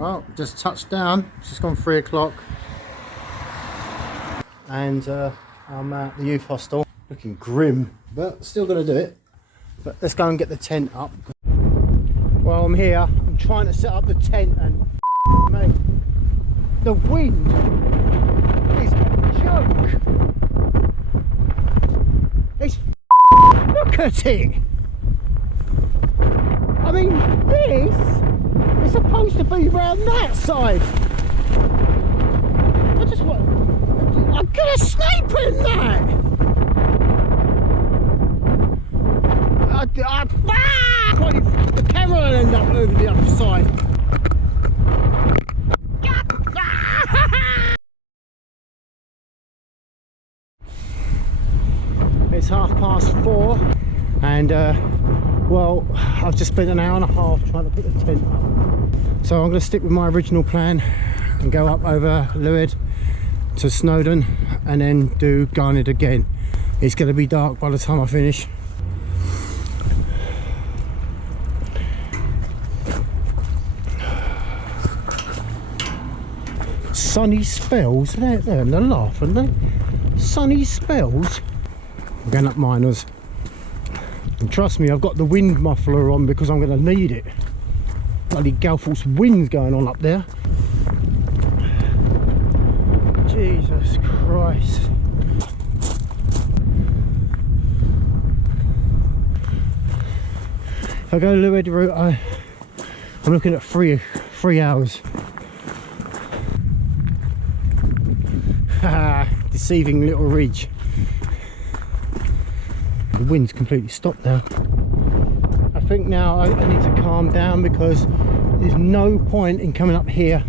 Well, just touched down. It's just gone 3 o'clock. And I'm at the youth hostel. Looking grim, but still going to do it. But let's go and get the tent up. While I'm here, I'm trying to set up the tent and mate, the wind is a joke. It's look at it. I mean, this is supposed to be round that side. I just want. I'm gonna sleep in that. The camera will end up over the other side. It's 4:30 and well, I've just spent an hour and a half trying to put the tent up. So I'm going to stick with my original plan and go up over Lliwedd to Snowdon and then do Garnet again. It's going to be dark by the time I finish. Sunny spells, they're in the laugh, aren't they? Sunny spells. I'm going up Miners. And trust me, I've got the wind muffler on because I'm going to need it. Bloody Galforce winds going on up there. Jesus Christ. If I go Lliwedd route, I'm looking at three hours. Deceiving little ridge. The wind's completely stopped now. I think now I need to calm down because there's no point in coming up here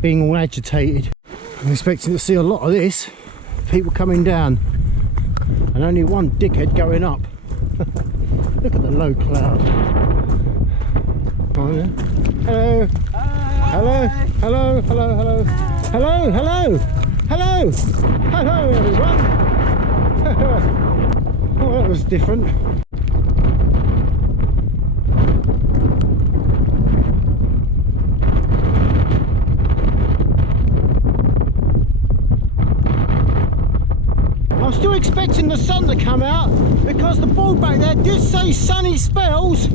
being all agitated. I'm expecting to see a lot of this, people coming down and only one dickhead going up. Look at the low cloud. Oh, yeah. Hello. Hello. Hello. Hello. Hello. Hello. Hello. Hello. Hello everyone. Oh, that was different. I'm still expecting the sun to come out because the board back there did say sunny spells.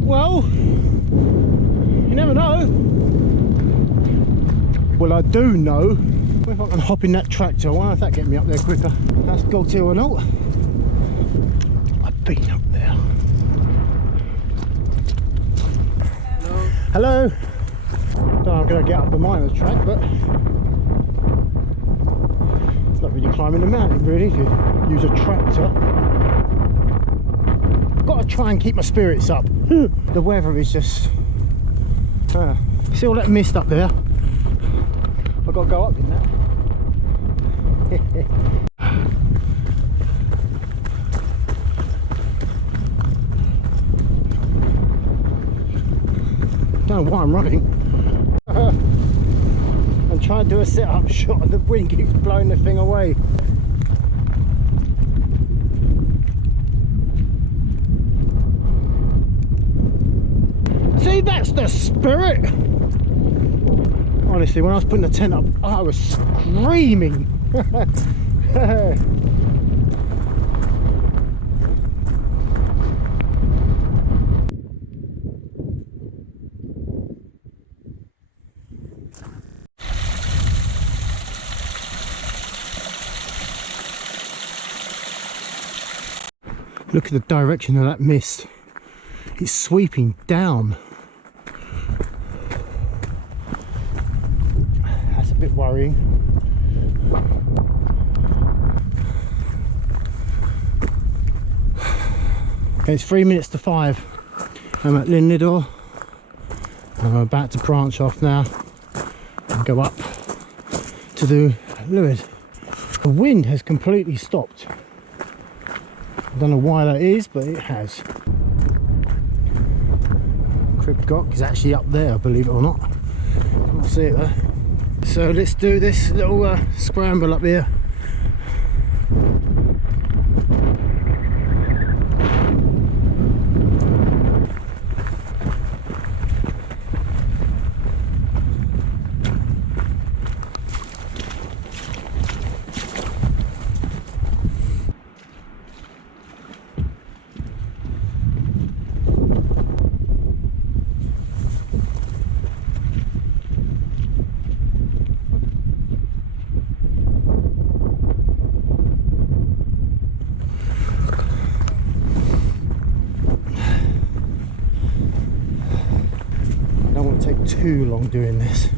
Well, you never know. Well, I do know. If I can hop in that tractor, I wonder if that get me up there quicker. That's Gold Hill or not. I've been up there. Hello. Hello. Don't know I'm going to get up the Miners track, but it's not really climbing the mountain really to use a tractor. Got to try and keep my spirits up. The weather is just see all that mist up there. I've got to go up in that. Don't know why I'm running. I'm trying to do a set-up shot and the wind keeps blowing the thing away. See, that's the spirit. Honestly, when I was putting the tent up, I was screaming. Look at the direction of that mist. It's sweeping down. That's a bit worrying. Okay, it's 3 minutes to 5. I'm at Lliwedd. I'm about to branch off now and go up to do Lliwedd. The wind has completely stopped. I don't know why that is, but it has. Cribgoch is actually up there, believe it or not. Can't see it there. So let's do this little scramble up here. too long doing this.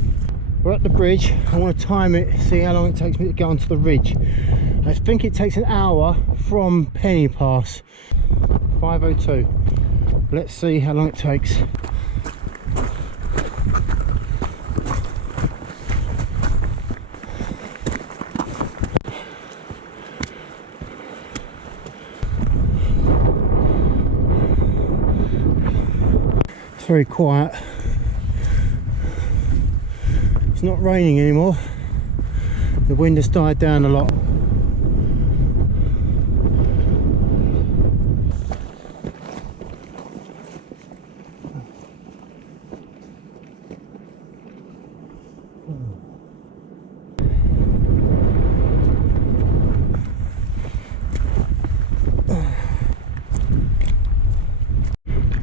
We're at the bridge. I want to time it, see how long it takes me to get onto the ridge. I think it takes an hour from Penny Pass. 5:02. Let's see how long it takes. It's very quiet. It's not raining anymore. The wind has died down a lot.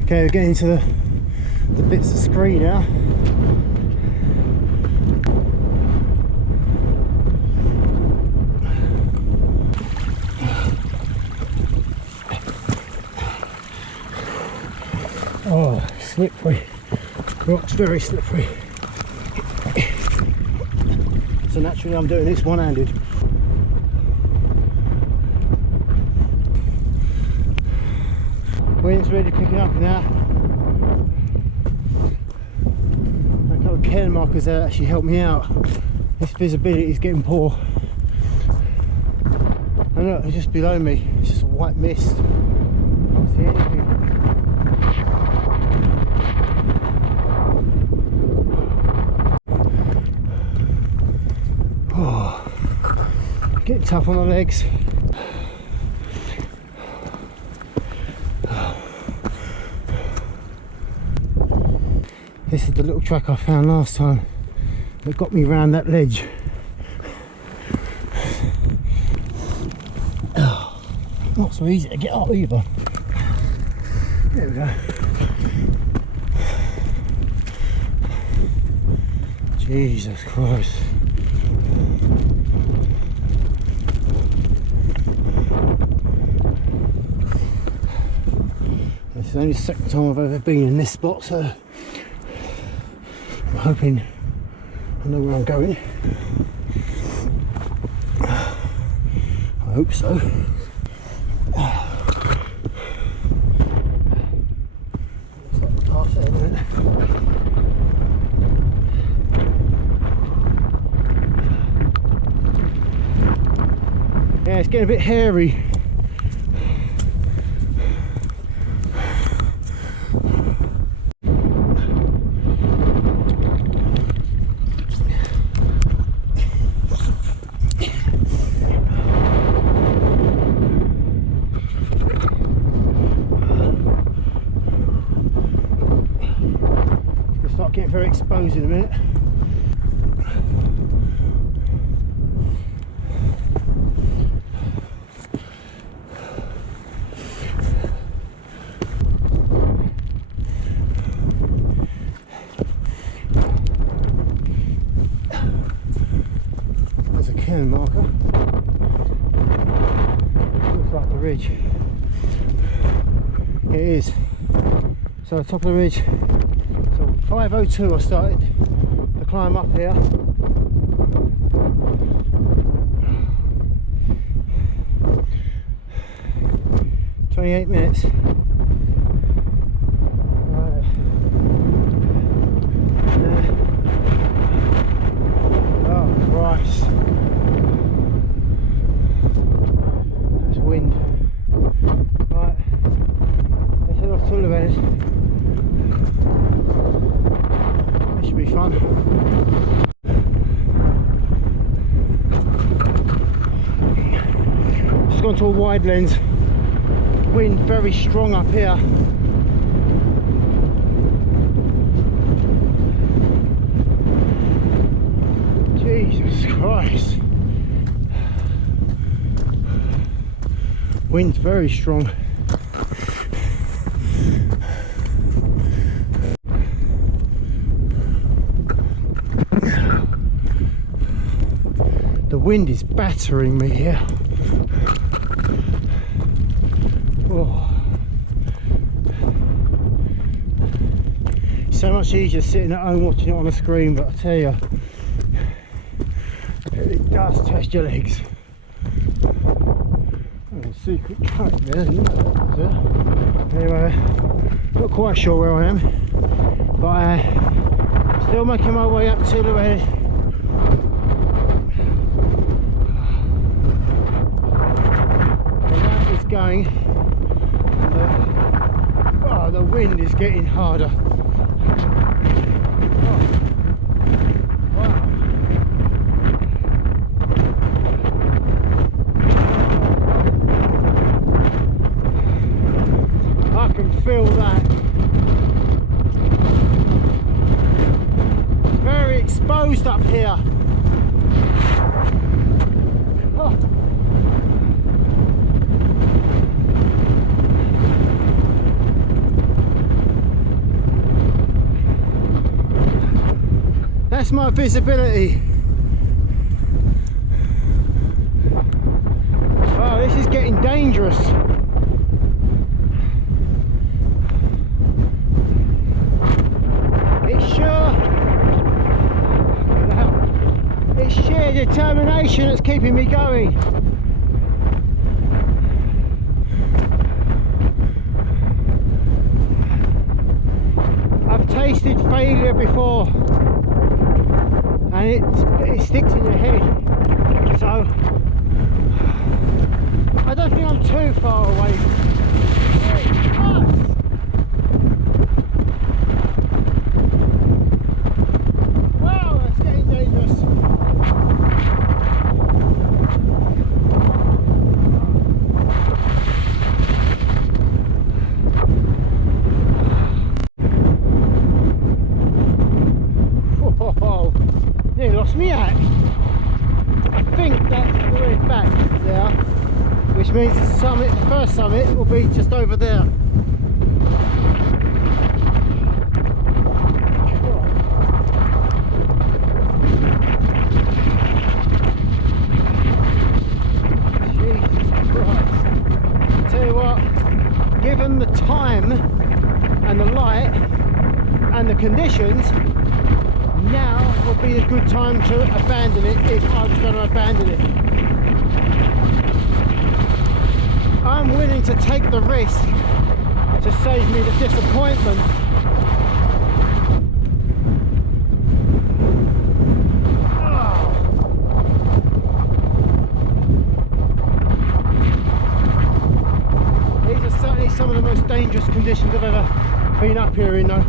Okay, we're getting to the bits of screen now. Oh, slippery. Rock's very slippery. So naturally I'm doing this one-handed. Wind's really picking up now. A couple of cairn markers there actually helped me out. This visibility is getting poor. And look, it's just below me. It's just a white mist. I can't see anything. Oh, getting tough on the legs. This is the little track I found last time that got me round that ledge. Oh, not so easy to get up either. There we go. Jesus Christ. This is only the second time I've ever been in this spot, so I'm hoping I know where I'm going. I hope so. Looks like the path there, doesn't it? Yeah, it's getting a bit hairy. Getting very exposed in a minute. There's a cairn marker. Looks like the ridge. It is. So top of the ridge. 5:02 I started the climb up here. "28 minutes. Right. Oh Christ. That's wind. Right. Let's head off to Lliwedd. Should be fun. Just gone to a wide lens. Wind very strong up here. Jesus Christ. Wind's very strong. The wind is battering me here. Oh. So much easier sitting at home watching it on a screen, but I tell you, it does test your legs. Oh, a secret track there, isn't there? Anyway, not quite sure where I am, but still making my way up to Lliwedd. And that is going, and the wind is getting harder. Feel that. It's very exposed up here. Oh. That's my visibility. Wow, this is getting dangerous. It's sheer determination that's keeping me going. I've tasted failure before, and it sticks in your head. So I don't think I'm too far away. Wow, that's getting dangerous. Whoa, nearly lost me out. I think that's the way back there, which means the summit, the first summit, will be just over there. Given the time and the light and the conditions, now would be a good time to abandon it if I was going to abandon it. I'm willing to take the risk to save me the disappointment. Some of the most dangerous conditions I've ever been up here in though.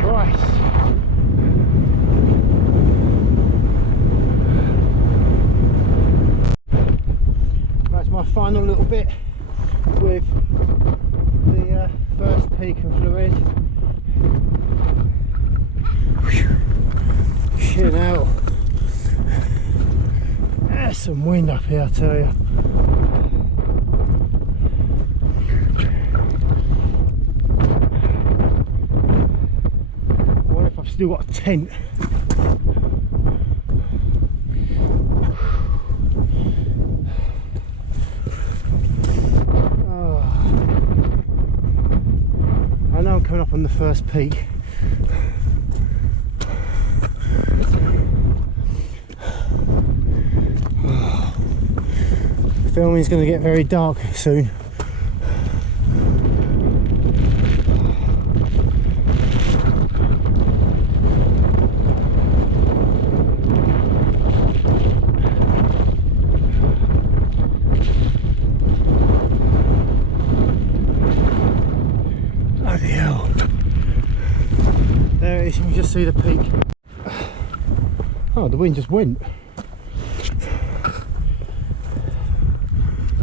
Christ. That's my final little bit with the first peak of Lliwedd. Shit out. There's some wind up here, I tell you. Still got a tent. Oh. I know I'm coming up on the first peak. Filming is going to get very dark soon. There it is, you can just see the peak. Oh, the wind just went.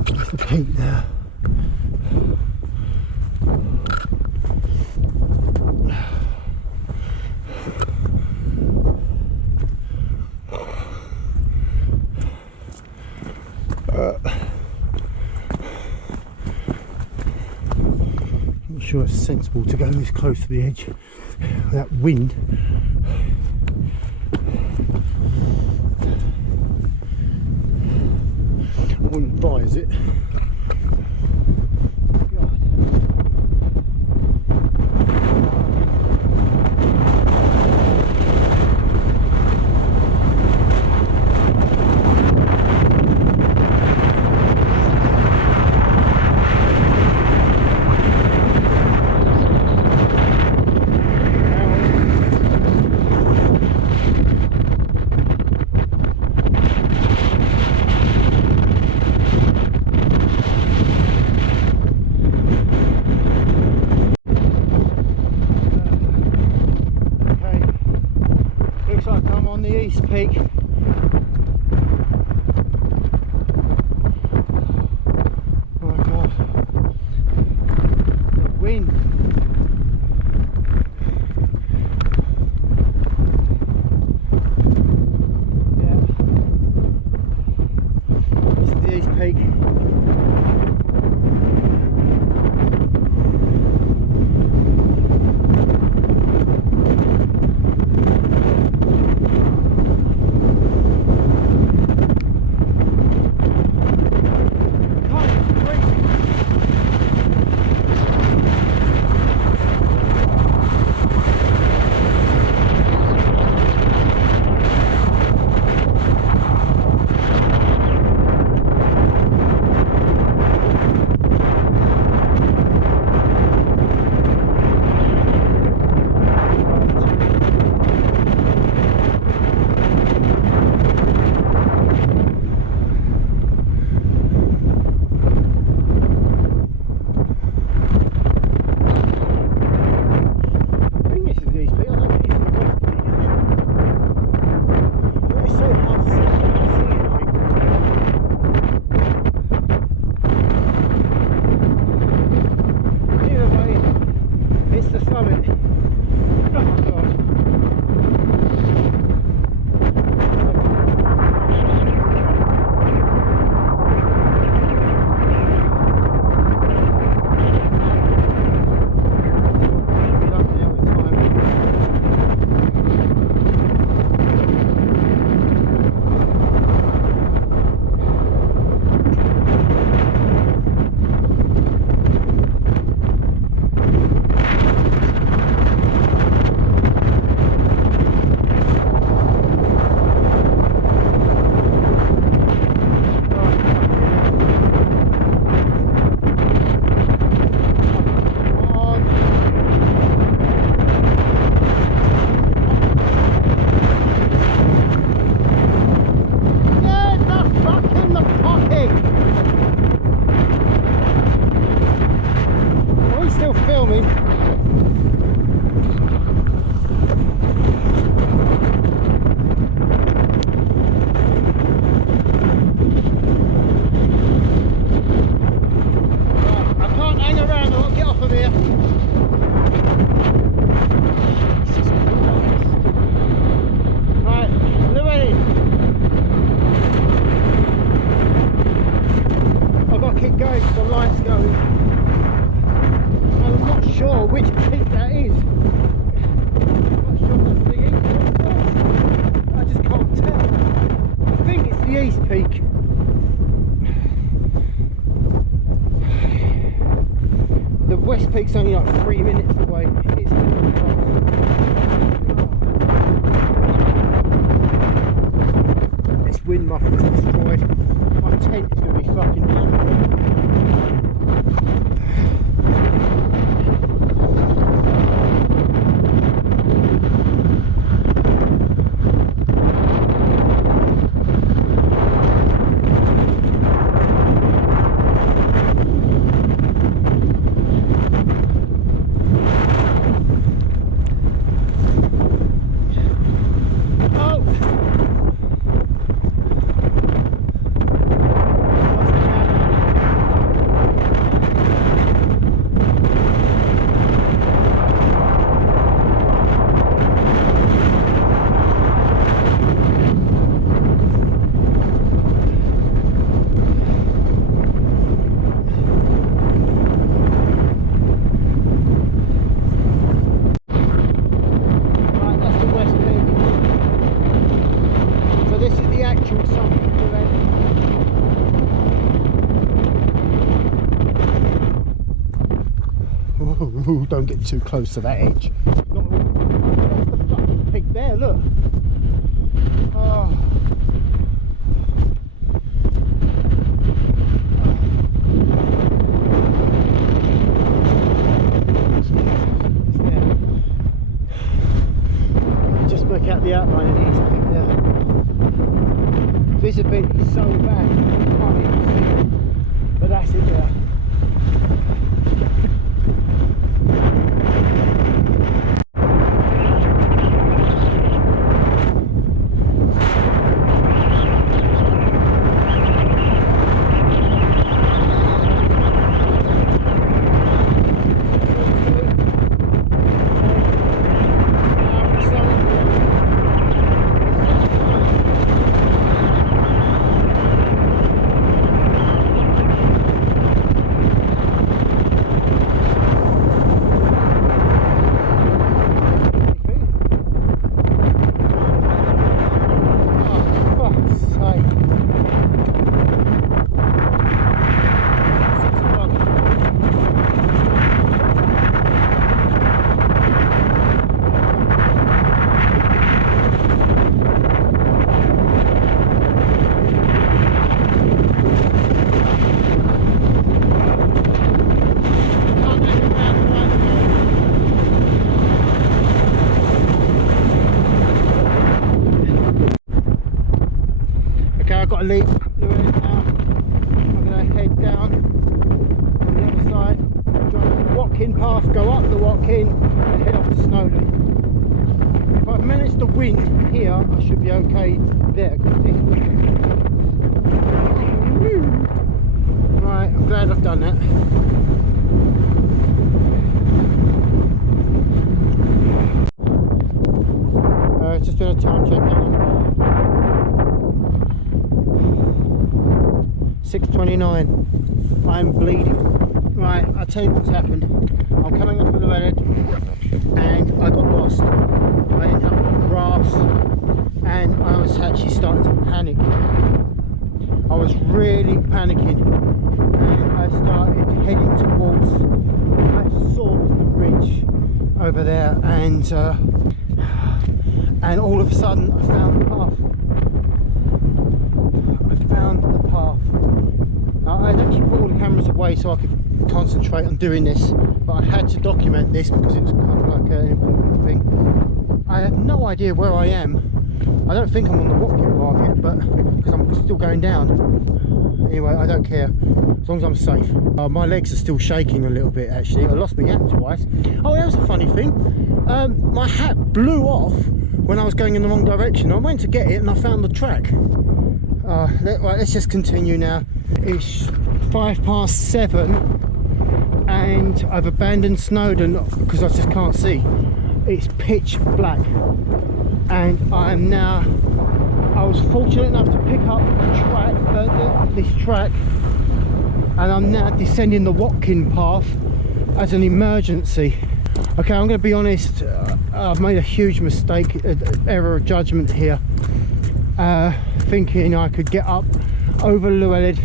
There's the peak there. I'm not sure it's sensible to go this close to the edge with that wind. I wouldn't advise it. God. East Peak. Oh my god, the wind. Yeah, this is the East Peak. West Peak's only like 3 minutes away. It's this wind muffler's destroyed. My tent is going to be fucking destroyed. Ooh, don't get too close to that edge. That's the fucking pig there, look. Oh. It's there. Just work out the outline of the East Peak there. Visibility is so bad, you can't even see it. But that's it there. to leave Lliwedd now. I'm going to head down on the other side, join the Watkin path, go up the Watkin and head off to Snowdon. If I've managed to win here, I should be okay there. Right, I'm glad I've done that. Just doing a time check now. 6:29. I'm bleeding. Right, I'll tell you what's happened. I'm coming up with the Lliwedd and I got lost. I ended up in grass and I was actually starting to panic. I was really panicking and I started heading towards, I saw the ridge over there, and all of a sudden I found the path. I found the path. Now, I'd actually put all the cameras away so I could concentrate on doing this, but I had to document this because it was kind of like an important thing. I have no idea where I am. I don't think I'm on the Watkin path yet, but because I'm still going down. Anyway, I don't care as long as I'm safe. My legs are still shaking a little bit actually. I lost my hat twice. Oh, that was a funny thing. My hat blew off when I was going in the wrong direction. I went to get it and I found the track. Right, let's just continue now. It's 7:05 and I've abandoned Snowdon because I just can't see. It's pitch black and I was fortunate enough to pick up this track, and I'm now descending the Watkin path as an emergency. Okay, I'm going to be honest, I've made a huge mistake, error of judgment here, thinking I could get up over Lliwedd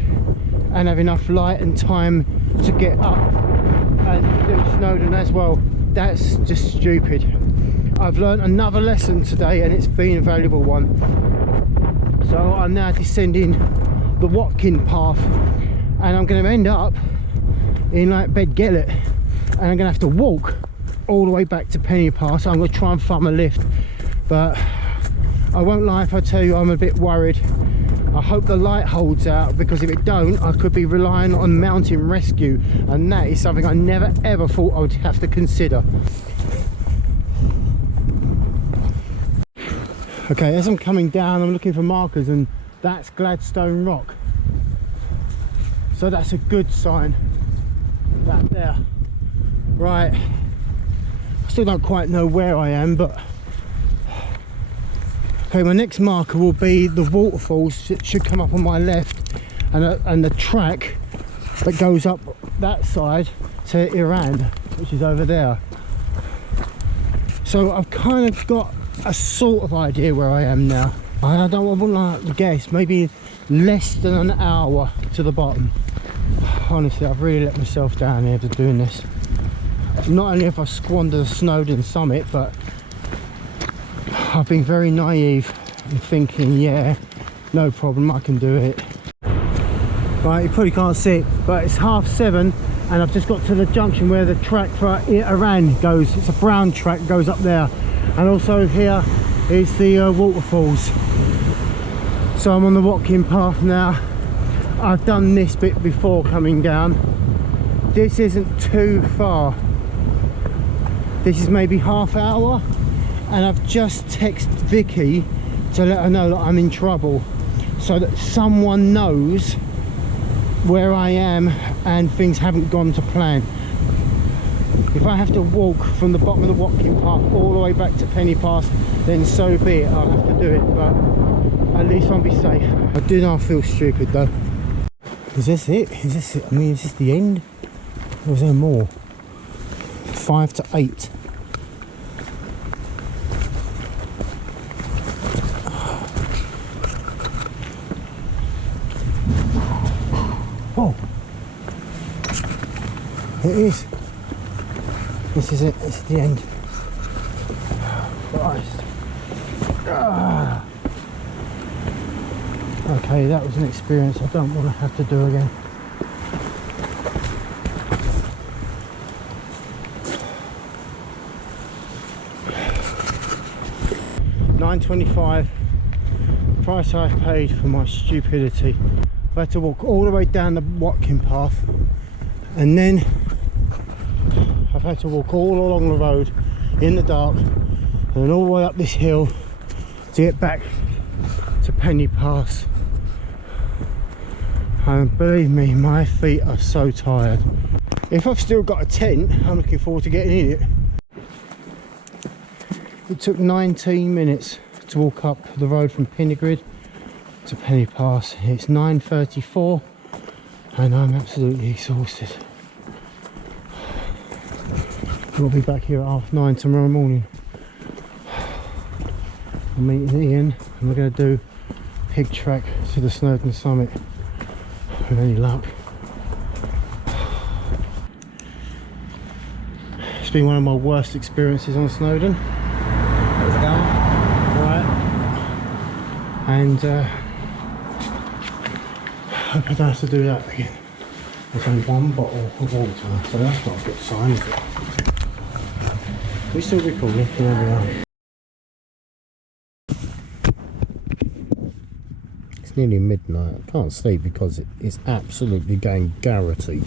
and have enough light and time to get up and do Snowdon as well. That's just stupid. I've learned another lesson today and it's been a valuable one. So I'm now descending the Watkin path and I'm going to end up in like Bedgellet, and I'm going to have to walk all the way back to Penny Pass. I'm going to try and farm a lift, but I won't lie if I tell you I'm a bit worried. I hope the light holds out, because if it don't, I could be relying on mountain rescue, and that is something I never ever thought I would have to consider. Okay, as I'm coming down, I'm looking for markers, and that's Gladstone Rock, so that's a good sign, that there. Right, I still don't quite know where I am, but okay, my next marker will be the waterfalls that should come up on my left, and the track that goes up that side to Iran, which is over there. So I've kind of got a sort of idea where I am now. I wouldn't like to guess, maybe less than an hour to the bottom. Honestly, I've really let myself down here to doing this. Not only have I squandered the Snowdon summit, but I've been very naive and thinking, yeah, no problem, I can do it. Right, you probably can't see it, but it's 7:30 and I've just got to the junction where the track for Iran goes. It's a brown track, goes up there, and also here is the waterfalls. So I'm on the Watkin path now. I've done this bit before coming down. This isn't too far. This is maybe half hour, and I've just texted Vicky to let her know that I'm in trouble, so that someone knows where I am and things haven't gone to plan. If I have to walk from the bottom of the Watkin path all the way back to Penny Pass, then so be it, I'll have to do it, but at least I'll be safe. I do now feel stupid though. Is this it? Is this it? I mean, is this the end? Or is there more? 5 to 8. Oh, it is. This is it. This is the end. Christ. Ah. Okay, that was an experience I don't want to have to do again. £9:25. price I've paid for my stupidity. I've had to walk all the way down the Watkin path, and then I've had to walk all along the road in the dark and all the way up this hill to get back to Penny Pass. And believe me, my feet are so tired. If I've still got a tent, I'm looking forward to getting in it. It took 19 minutes to walk up the road from Pinnegrid to Penny Pass. It's 9:34 and I'm absolutely exhausted. We'll be back here at 9:30 tomorrow morning. I'm meeting Ian and we're going to do pig track to the Snowdon summit with any luck. It's been one of my worst experiences on Snowdon. How's it going? Right. And hope I don't have to do that again. There's only one bottle of water, so that's not a good sign, is it? We still recording, there we are. It's nearly midnight. I can't sleep because it's absolutely going garrety.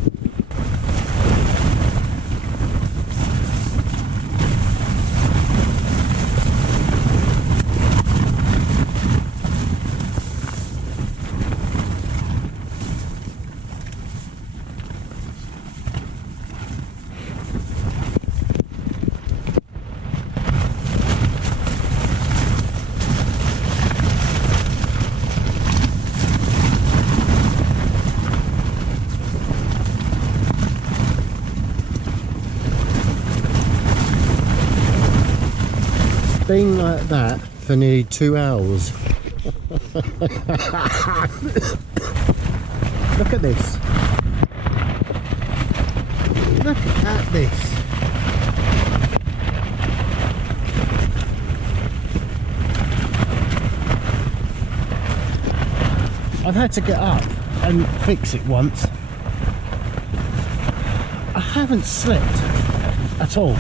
Been like that for nearly 2 hours. Look at this. Look at this. I've had to get up and fix it once. I haven't slept at all.